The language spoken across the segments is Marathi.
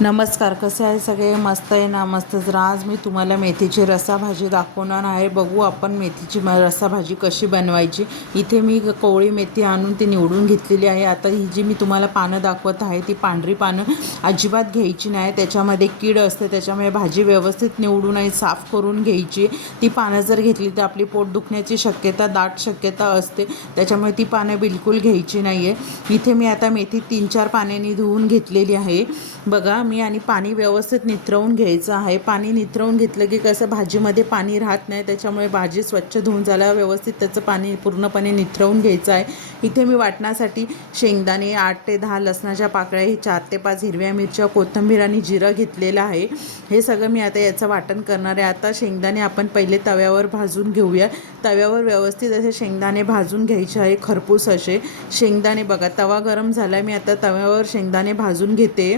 नमस्कार कसे आहे सगळे? मस्त आहे ना? मस्त. जर आज मी तुम्हाला मेथीची रसाभाजी भाजी दाखवणार आहे. बघू आपण मेथीची म भाजी कशी बनवायची. इथे मी कोवळी मेथी आणून ती निवडून घेतलेली आहे. आता ही जी मी तुम्हाला पानं दाखवत आहे ती पांढरी पानं अजिबात घ्यायची नाही. त्याच्यामध्ये कीड असते त्याच्यामुळे भाजी व्यवस्थित निवडून आहे साफ करून घ्यायची. ती पानं जर घेतली तर आपली पोट दुखण्याची शक्यता दाट शक्यता असते. त्याच्यामुळे ती पानं बिलकुल घ्यायची नाही आहे इथे मी आता मेथी तीन चार पाण्याने धुवून घेतलेली आहे. बघा मी आणि पाणी व्यवस्थित निथरवून घ्यायचं आहे. पाणी निथरवून घेतलं की कसं भाजीमध्ये पाणी राहत नाही त्याच्यामुळे भाजी स्वच्छ धुवून झाल्यावर व्यवस्थित त्याचं पाणी पूर्णपणे निथरवून घ्यायचं आहे. इथे मी वाटण्यासाठी शेंगदाणे आठ ते दहा लसणाच्या पाकळ्या हे चार ते पाच हिरव्या मिरच्या कोथंबीर आणि जिरं घेतलेलं आहे. हे सगळं मी आता याचं वाटण करणार आहे. आता शेंगदाणे आपण पहिले तव्यावर भाजून घेऊया. तव्यावर व्यवस्थित असे शेंगदाणे भाजून घ्यायचे आहे खरपूस असे. शेंगदाणे बघा तवा गरम झाला मी आता तव्यावर शेंगदाणे भाजून घेते.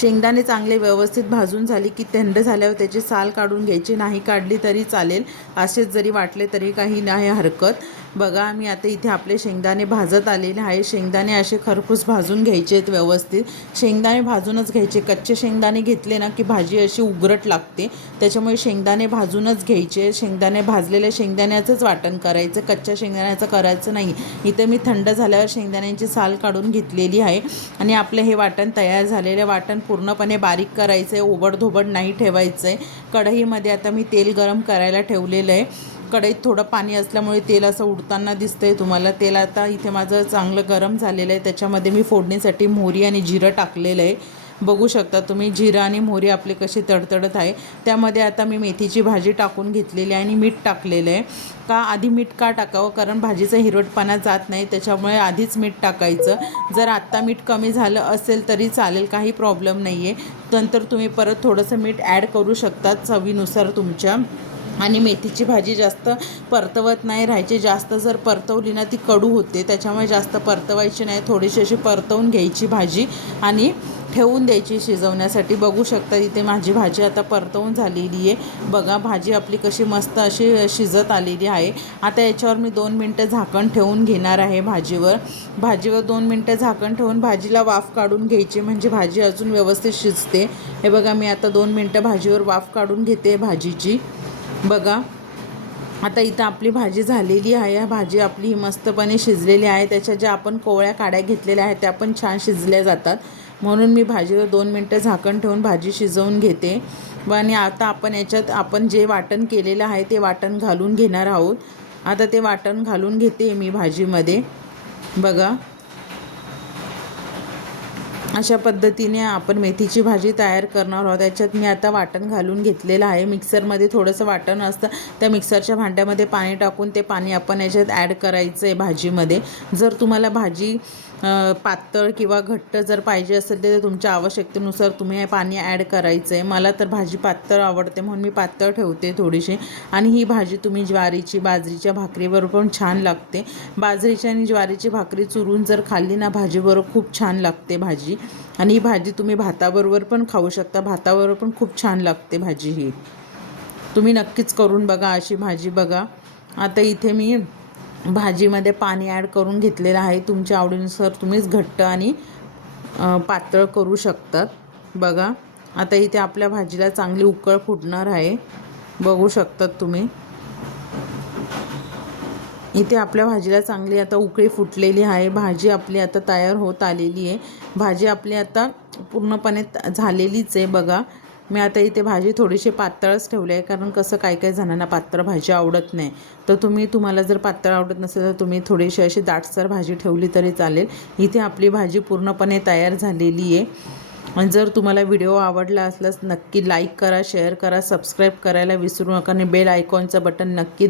शेंगदाणे चांगले व्यवस्थित भाजून झाले की थंड झाल्यावर त्याची साल काढून घ्यायची. नाही काढली तरी चालेल. असेच जरी वाटले तरी काही नाही हरकत. बघा मी आता इथे आपले शेंगदाणे भाजत आलेले आहे. शेंगदाणे असे खरपूस भाजून घ्यायचे आहेत व्यवस्थित. शेंगदाणे भाजूनच घ्यायचे. कच्चे शेंगदाणे घेतले ना की भाजी अशी उघरट लागते. त्याच्यामुळे शेंगदाणे भाजूनच घ्यायचे. शेंगदाणे भाजलेल्या शेंगदाण्याचंच वाटण करायचं. कच्च्या शेंगदाण्याचं करायचं नाही. इथे मी थंड झाल्यावर शेंगदाण्यांची साल काढून घेतलेली आहे. आणि आपलं हे वाटण तयार झालेलं वाटण पूर्णपणे बारीक करायचं आहे ओबडधोबड नाही ठेवायचं. आहे कढईमध्ये आता मी तेल गरम करायला ठेवलेलं आहे. कढईत थोडं पाणी असल्यामुळे तेल असं उडताना दिसतं आहे तुम्हाला. तेल आता इथे माझं चांगलं गरम झालेलं आहे. त्याच्यामध्ये मी फोडणीसाठी मोहरी आणि जिरं टाकलेलं आहे. बघू शकता तुम्ही. जिरा आणि मोहरी आपले कशी तडतडत आहे. त्यामध्ये आता मी मेथीची भाजी टाकून घेतलेली आहे आणि मीठ टाकलेलं आहे. का आधी मीठ का टाकावं? कारण भाजीचं हिरवटपणा जात नाही. त्याच्यामुळे आधीच मीठ टाकायचं. जर आत्ता मीठ कमी झालं असेल तरी चालेल. काही प्रॉब्लेम नाही आहे नंतर तुम्ही परत थोडंसं मीठ ॲड करू शकता चवीनुसार तुमच्या. आणि मेथीची भाजी जास्त परतवत नाही. राहायची जास्त जर परतवली ना ती कडू होते. त्याच्यामुळे जास्त परतवायची नाही. थोडीशी अशी परतवून घ्यायची भाजी. आणि ठेवून द्यायची शिजवण्यासाठी. बघू शकता इथे माझी भाजी आता परतवून झालेली आहे. बघा भाजी आपली कशी मस्त अशी शिजत आलेली आहे. आता याच्यावर मी दोन मिनटं झाकण ठेवून घेणार आहे भाजीवर. भाजीवर दोन मिनटं झाकण ठेवून भाजीला वाफ काढून घ्यायची म्हणजे भाजी अजून व्यवस्थित शिजते. हे बघा मी आता दोन मिनटं भाजीवर वाफ काढून घेते भाजीची. बघा आता इथं आपली भाजी झालेली आहे. भाजी आपली मस्तपणे शिजलेली आहे. त्याच्या ज्या आपण कोवळ्या काड्या घेतलेल्या आहेत त्या पण छान शिजल्या जातात. म्हणून मी भाजीवर दोन मिनटं झाकण ठेवून भाजी शिजवून घेते. व आणि आता आपण याच्यात आपण जे वाटण केलेलं आहे ते वाटण घालून घेणार आहोत. आता ते वाटण घालून घेते मी भाजीमध्ये. बघा. अशा पद्धतीने आपण मेथीची भाजी तयार करणार आहोत. त्याच्यात मी आता वाटण घालून घेतलेलं आहे. मिक्सरमध्ये थोडंसं वाटण असतं. त्या मिक्सरच्या भांड्यामध्ये पाणी टाकून ते पाणी आपण याच्यात ॲड करायचं आहे भाजीमध्ये. जर तुम्हाला भाजी पातळ किंवा घट्ट जर पाहिजे असेल तर तुमच्या आवश्यकतेनुसार तुम्ही हे पाणी ॲड करायचं आहे मला तर भाजी पातळ आवडते म्हणून मी पातळ ठेवते थोडीशी. आणि ही भाजी तुम्ही ज्वारीची बाजरीच्या भाकरीवर पण छान लागते. बाजरीची आणि ज्वारीची भाकरी चुरून जर खाल्ली ना भाजीबरोबर खूप छान लागते भाजी. आणि ही भाजी तुम्ही भाताबरोबर पण खाऊ शकता. भाताबरोबर पण खूप छान लागते भाजी ही. तुम्ही नक्कीच करून बघा अशी भाजी बघा. आता इथे मी भाजीमध्ये पाणी ॲड करून घेतलेलं आहे. तुमच्या आवडीनुसार तुम्हीच घट्ट आणि पातळ करू शकतात. बघा. आता इथे आपल्या भाजीला चांगली उकळ फुटणार आहे. बघू शकतात तुम्ही. इथे आपल्या भाजीला चांगली आता उकळी फुटलेली आहे. भाजी आपली आता तयार होत आलेली आहे. भाजी आपली आता पूर्णपणे झालेलीच आहे बघा. मी आता इथे भाजी थोडीशी पातळच ठेवली आहे कारण कसं काय काय जणांना पातळ भाजी आवडत नाही. तर तुम्ही तुम्हाला जर पातळ आवडत नसेल तर तुम्ही थोडीशी अशी दाटसर भाजी ठेवली तरी चालेल. इथे आपली भाजी पूर्णपणे तयार झालेली आहे. जर तुम्हाला व्हिडिओ आवडला असल्यास नक्की लाईक करा शेअर करा सबस्क्राईब करायला विसरू नका आणि बेल आयकॉनचं बटन नक्की